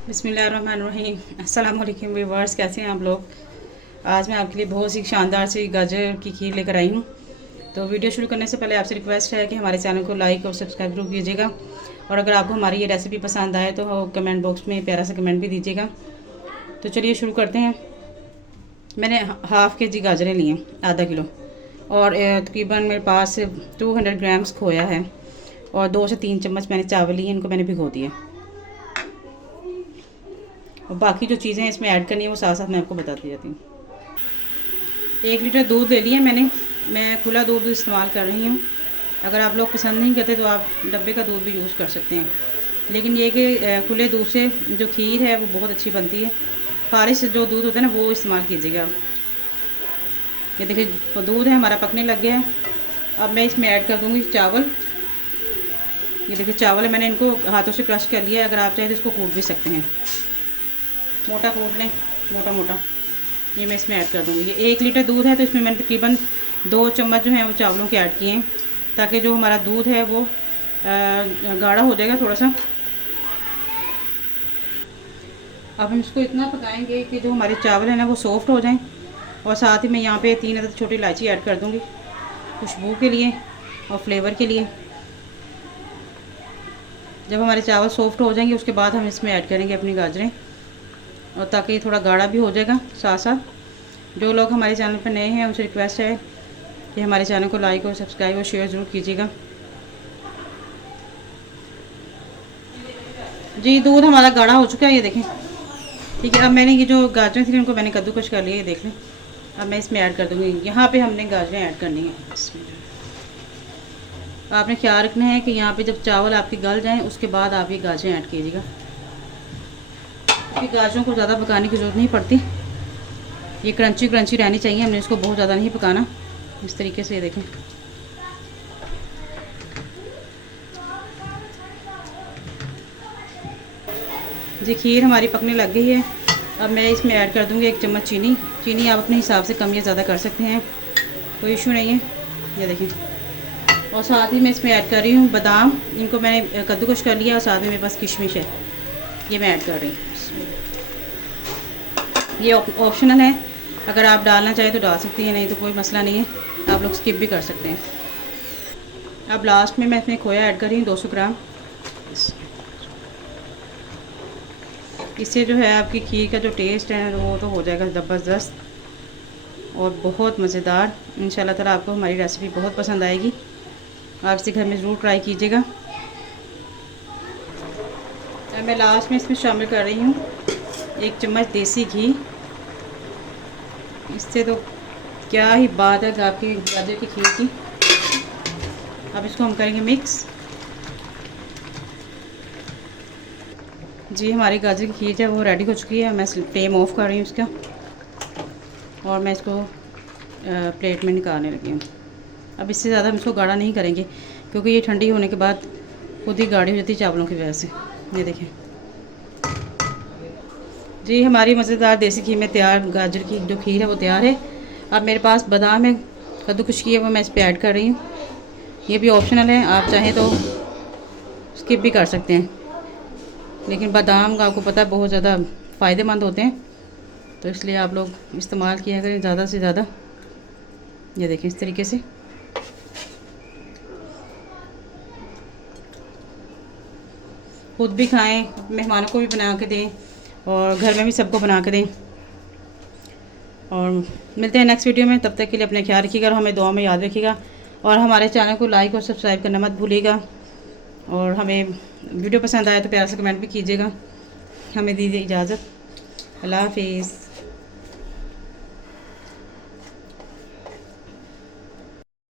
बिस्मिल्लाहिर्रहमानिर्रहीम। अस्सलाम वालेकुम व्यूअर्स, कैसे हैं आप लोग। आज मैं आपके लिए बहुत सी शानदार सी गाजर की खीर लेकर आई हूँ। तो वीडियो शुरू करने से पहले आपसे रिक्वेस्ट है कि हमारे चैनल को लाइक और सब्सक्राइब जरूर कीजिएगा, और अगर आपको हमारी ये रेसिपी पसंद आए तो कमेंट बॉक्स में प्यारा सा कमेंट भी दीजिएगा। तो चलिए शुरू करते हैं। मैंने हाफ़ के जी गाजरें ली हैं, आधा किलो, और तकरीबन मेरे पास 200 ग्राम्स खोया है, और 2 से 3 चम्मच मैंने चावल लिए, इनको मैंने भिगो दिया। और बाकी जो चीज़ें इसमें ऐड करनी है वो साथ साथ मैं आपको बताती जाती हूँ। 1 लीटर दूध ले लिया मैंने। मैं खुला दूध इस्तेमाल कर रही हूँ। अगर आप लोग पसंद नहीं करते तो आप डब्बे का दूध भी यूज़ कर सकते हैं, लेकिन ये कि खुले दूध से जो खीर है वो बहुत अच्छी बनती है। खारिश जो दूध होता है ना वो इस्तेमाल कीजिएगा। ये देखिए दूध है हमारा पकने लग गया है। अब मैं इसमें ऐड कर दूँगी चावल। ये देखिए चावल है, मैंने इनको हाथों से क्रश कर लिया है। अगर आप चाहें तो इसको कूट भी सकते हैं, मोटा कूट लें, मोटा मोटा। ये मैं इसमें ऐड कर दूँगी। ये 1 लीटर दूध है तो इसमें मैंने तकरीबन 2 चम्मच जो है वो चावलों के ऐड किए हैं, ताकि जो हमारा दूध है वो गाढ़ा हो जाएगा थोड़ा सा। अब हम इसको इतना पकाएंगे कि जो हमारे चावल है ना वो सॉफ्ट हो जाएं। और साथ ही मैं यहाँ पे 3 अदद छोटी इलायची ऐड कर दूँगी, खुशबू के लिए और फ्लेवर के लिए। जब हमारे चावल सॉफ्ट हो जाएंगे उसके बाद हम इसमें ऐड करेंगे अपनी गाजरें, और ताकि ये थोड़ा गाढ़ा भी हो जाएगा साथ साथ। जो लोग हमारे चैनल पर नए हैं उनसे रिक्वेस्ट है कि हमारे चैनल को लाइक और सब्सक्राइब और शेयर ज़रूर कीजिएगा। जी दूध हमारा गाढ़ा हो चुका है, ये देखें। ठीक है, अब मैंने ये जो गाजरें थी उनको मैंने कद्दूकश कर लिया, ये देख लें। अब मैं इसमें ऐड कर दूँगी। यहाँ पे हमने गाजरें ऐड करनी है। आपने ख्याल रखना है कि यहाँ पे जब चावल आपके गल जाएँ उसके बाद आप ये गाजरें ऐड कीजिएगा, क्योंकि गाजरों को ज़्यादा पकाने की ज़रूरत नहीं पड़ती। ये क्रंची क्रंची रहनी चाहिए, हमने इसको बहुत ज़्यादा नहीं पकाना। इस तरीके से ये देखें। जी खीर हमारी पकने लग गई है। अब मैं इसमें ऐड कर दूँगी 1 चम्मच चीनी। चीनी आप अपने हिसाब से कम या ज़्यादा कर सकते हैं, कोई इशू नहीं है। ये देखें। और साथ ही मैं इसमें ऐड कर रही हूँ बादाम। इनको मैंने कद्दूकश कर लिया, और साथ में मेरे पास किशमिश है, ये मैं ऐड कर रही हूँ। ये ऑप्शनल है, अगर आप डालना चाहें तो डाल सकती हैं, नहीं तो कोई मसला नहीं है, आप लोग स्किप भी कर सकते हैं। अब लास्ट में मैं इसमें खोया ऐड कर रही हूँ 200 ग्राम। इससे जो है आपकी खीर का जो टेस्ट है वो तो हो जाएगा ज़बरदस्त और बहुत मज़ेदार। इंशाल्लाह ताला आपको हमारी रेसिपी बहुत पसंद आएगी। आप इसे घर में ज़रूर ट्राई कीजिएगा। मैं लास्ट में इसमें शामिल कर रही हूँ 1 चम्मच देसी घी। इससे तो क्या ही बात है आपकी गाजर की खीर की। अब इसको हम करेंगे मिक्स। जी हमारी गाजर की खीर है वो रेडी हो चुकी है। मैं फ्लेम ऑफ कर रही हूँ इसका, और मैं इसको प्लेट में निकालने लगी हूँ। अब इससे ज़्यादा हम इसको गाढ़ा नहीं करेंगे, क्योंकि ये ठंडी होने के बाद खुद ही गाढ़ी हो जाती है चावलों की वजह से। ये देखें जी हमारी मज़ेदार देसी घी में तैयार गाजर की जो खीर है वो तैयार है। अब मेरे पास बादाम है कद्दूकश की है, वो मैं इस पर ऐड कर रही हूँ। ये भी ऑप्शनल है, आप चाहें तो स्किप भी कर सकते हैं, लेकिन बादाम का आपको पता है बहुत ज़्यादा फ़ायदेमंद होते हैं, तो इसलिए आप लोग इस्तेमाल किया करें ज़्यादा से ज़्यादा। ये देखें इस तरीके से। खुद भी खाएं, मेहमानों को भी बना के दें, और घर में भी सबको बना के दें। और मिलते हैं नेक्स्ट वीडियो में, तब तक के लिए अपने ख्याल रखिएगा और हमें दुआ में याद रखिएगा। और हमारे चैनल को लाइक और सब्सक्राइब करना मत भूलिएगा, और हमें वीडियो पसंद आया तो प्यार से कमेंट भी कीजिएगा। हमें दीजिए इजाज़त। अल्लाह हाफिज़।